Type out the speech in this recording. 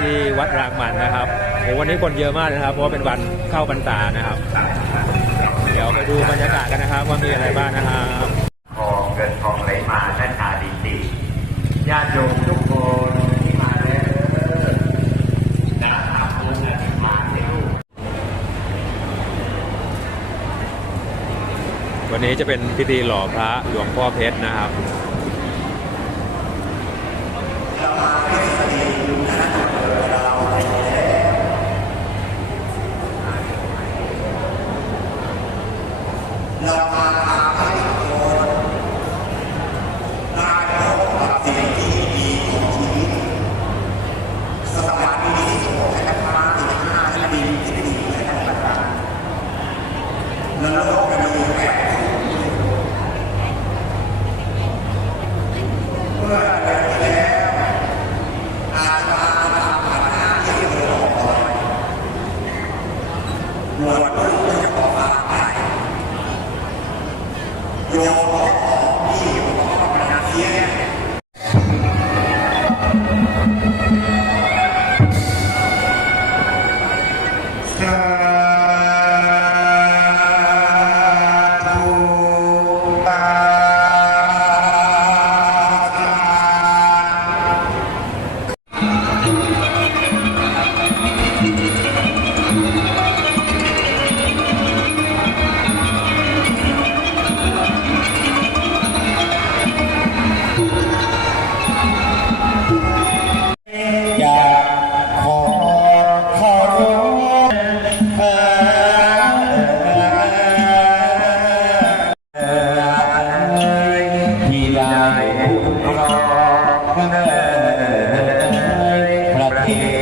ที่วัดรางมันนะครับโอ้วันนี้คนเยอะมากนะครับ เพราะว่าเป็นวันเข้าพรรษานะครับ เดี๋ยวไปดูบรรยากาศกันนะครับ ว่ามีอะไรบ้างนะครับทองเกิดทองไหลมาท่านชาดีดีญาติโยมทุกคนที่มาแล้วนะครับบุญอธิษฐานให้ลูกวันนี้จะเป็นพิธีหล่อพระหลวงพ่อเพชรนะครับ เรามาทำให้คนได้พบกับสิ่งที่ดีของชีวิตสถานีที่สุดให้กันมาถึงห้าที่ดีที่ดีให้กันมาแล้วโลกมันมีแปดเมื่อเดือนที่แล้วอาจารย์ทำขันห้าที่เรียบอยหมวดลูกจะขอฝากไป โยมที่อยู่ ข ยป